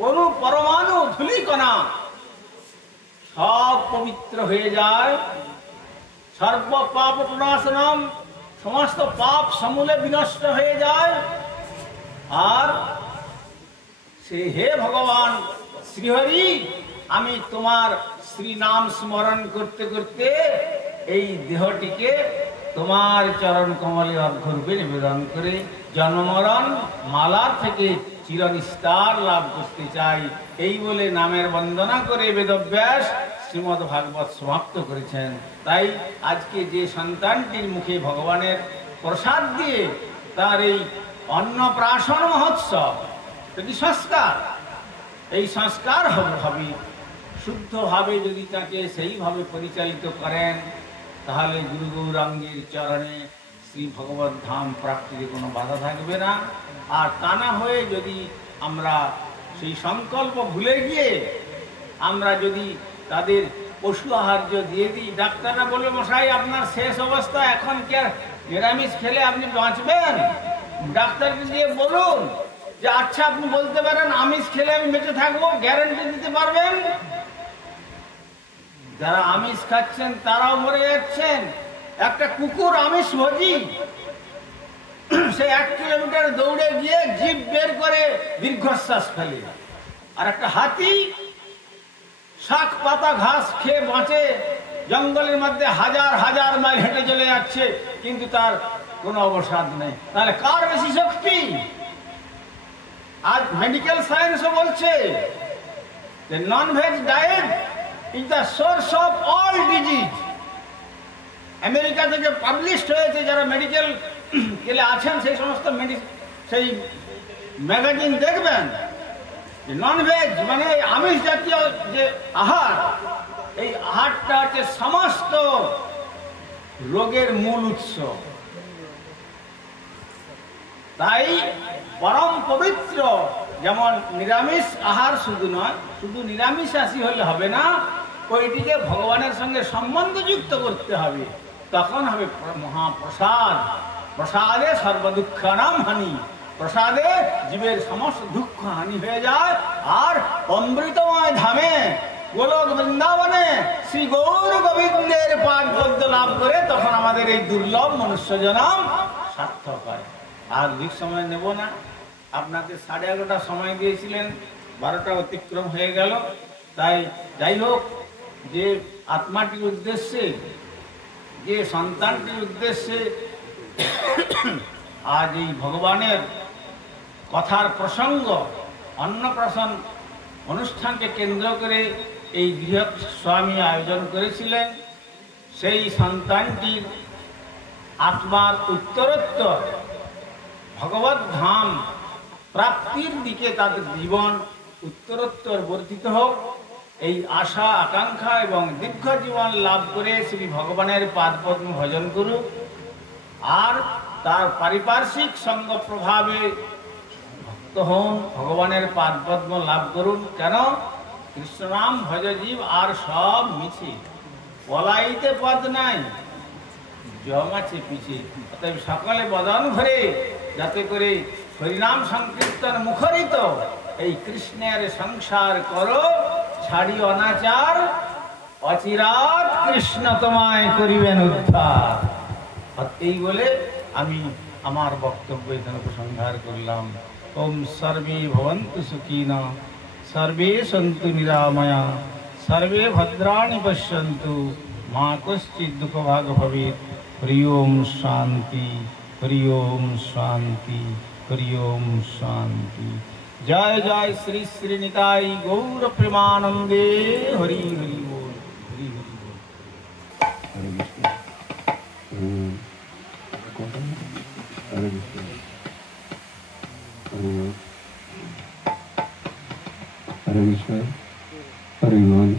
অনু পরমাণু ধূলিকণা সব পবিত্র হয়ে যায়। সর্ব পাপ প্রণাশনম, সমস্ত পাপ সমূলে বিনষ্ট হয়ে যায়। আর সে হে ভগবান শ্রীহরি, আমি তোমার শ্রী নাম স্মরণ করতে করতে এই দেহটিকে তোমার চরণ কমলে অর্ঘ্যরূপে নিবেদন করে জন্মমরণ মালা থেকে চিরনিস্তার লাভ করতে চাই, এই বলে নামের বন্দনা করে বেদব্যাস শ্রীমদ্ ভাগবত সমাপ্ত করেছেন। তাই আজকে যে সন্তানটির মুখে ভগবানের প্রসাদ দিয়ে তার এই অন্নপ্রাশন মহোৎসব, যদি সংস্কার, এই সংস্কার হবে শুদ্ধভাবে যদি তাকে সেইভাবে পরিচালিত করেন, তাহলে গুরু গৌরাঙ্গের চরণে শ্রী ভগবত ধাম প্রাপ্তিতে কোনো বাধা থাকবে না। আর তা না হয়ে যদি আমরা সেই সংকল্প ভুলে গিয়ে আমরা যদি তাদের পশু আহার্য দিয়ে দিই, ডাক্তাররা বলবে মশাই আপনার শেষ অবস্থা, এখন কি আর নিরামিষ খেলে আপনি বাঁচবেন? ডাক্তারকে দিয়ে বলুন যে আচ্ছা আপনি বলতে পারেন আমিষ খেলে আমি বেঁচে থাকবো, গ্যারান্টি দিতে পারবেন? যারা আমিষ খাচ্ছেন তারাও মরে যাচ্ছেন। একটা কুকুর আমিষ ভোজি, সে 1 কিলোমিটার দৌড়ে গিয়ে জিভ বের করে দীর্ঘশ্বাস ফেলে। আর একটা হাতি শাক পাতা ঘাস খেয়ে বাঁচে, জঙ্গলের মধ্যে হাজার হাজার মাইল হেঁটে চলে যাচ্ছে, কিন্তু তার কোনো অবসাদ নেই। তাহলে কার বেশি শক্তি? আজ মেডিকেল সায়েন্সও বলছে যে non veg diet is the source of all disease. America থেকে পাবলিশড হয়েছে, যারা মেডিকেল গেলে আছেন সেই সমস্ত সেই ম্যাগাজিন দেখবেন, নন ভেজ মানে আমিষ জাতীয় যে আহার, এই আহারটা হচ্ছে সমস্ত রোগের মূল উৎস। তাই পরম পবিত্র, যেমন নিরামিষ আহার শুধু নয়, শুধু নিরামিষাশী হলে হবে না, ওইটিকে ভগবানের সঙ্গে সম্বন্ধযুক্ত করতে হবে, তখন হবে মহাপ্রসাদ। প্রসাদে সর্বদুঃখানাম হানি, প্রসাদে জীবের সমস্ত দুঃখ হানি হয়ে যায়। আর অমৃতময় ধামে গোলক বৃন্দাবনে শ্রী গৌর গোবিন্দের পাদ পদ্ম লাভ করে তখন আমাদের এই দুর্লভ মনুষ্য জনম সার্থক হয়। আর অধিক সময় নেব না, আপনাকে 11:30 সময় দিয়েছিলেন, 12টা অতিক্রম হয়ে গেল। তাই যাই হোক, যে আত্মাটির উদ্দেশ্যে, যে সন্তানটির উদ্দেশ্যে আজ এই ভগবানের কথার প্রসঙ্গ, অন্নপ্রাশন অনুষ্ঠানকে কেন্দ্র করে এই গৃহ স্বামী আয়োজন করেছিলেন, সেই সন্তানটির আত্মার উত্তরোত্তর ভগবত ধাম প্রাপ্তির দিকে তাদের জীবন উত্তরোত্তর বর্ধিত হোক, এই আশা আকাঙ্ক্ষা এবং দীর্ঘ জীবন লাভ করে শ্রী ভগবানের পাদপদ্ম ভজন করুক। আর তার পারিপার্শ্বিক সঙ্গ প্রভাবে ভক্ত হন, ভগবানের পাদপদ্ম লাভ করুন। কেন? কৃষ্ণনাম ভজ জীব আর সব মিছে, পলাইতে পদ নাই, জম আছে পিছে। অতএব সকলে বদন ভরে যাতে করে হরিনাম সংকীর্তন মুখরিত এই কৃষ্ণের সংসার করো, ছাড়ি অনাচার, অচিরাত কৃষ্ণ তোমায় করিবেন উদ্ধার। এই বলে আমি আমার বক্তব্য এখানে উপসংহার করলাম। ওম সর্বে ভবন্তু সুখিনা, সর্বে সন্তু নিরাময়া, সর্বে ভদ্রাণি পশ্যন্তু, মা কশ্চিৎ দুঃখভাগ ভবেৎ। হরি ওম শান্তি, হরি ওম শান্তি, হরি ওম শান্তি। জয় জয় শ্রী শ্রী নিতাই গৌর প্রেমানন্দে। হরি হরি বল, হরি হরি বল। হরে কৃষ্ণ, হরে কৃষ্ণ, হরে কৃষ্ণ, হরি বল।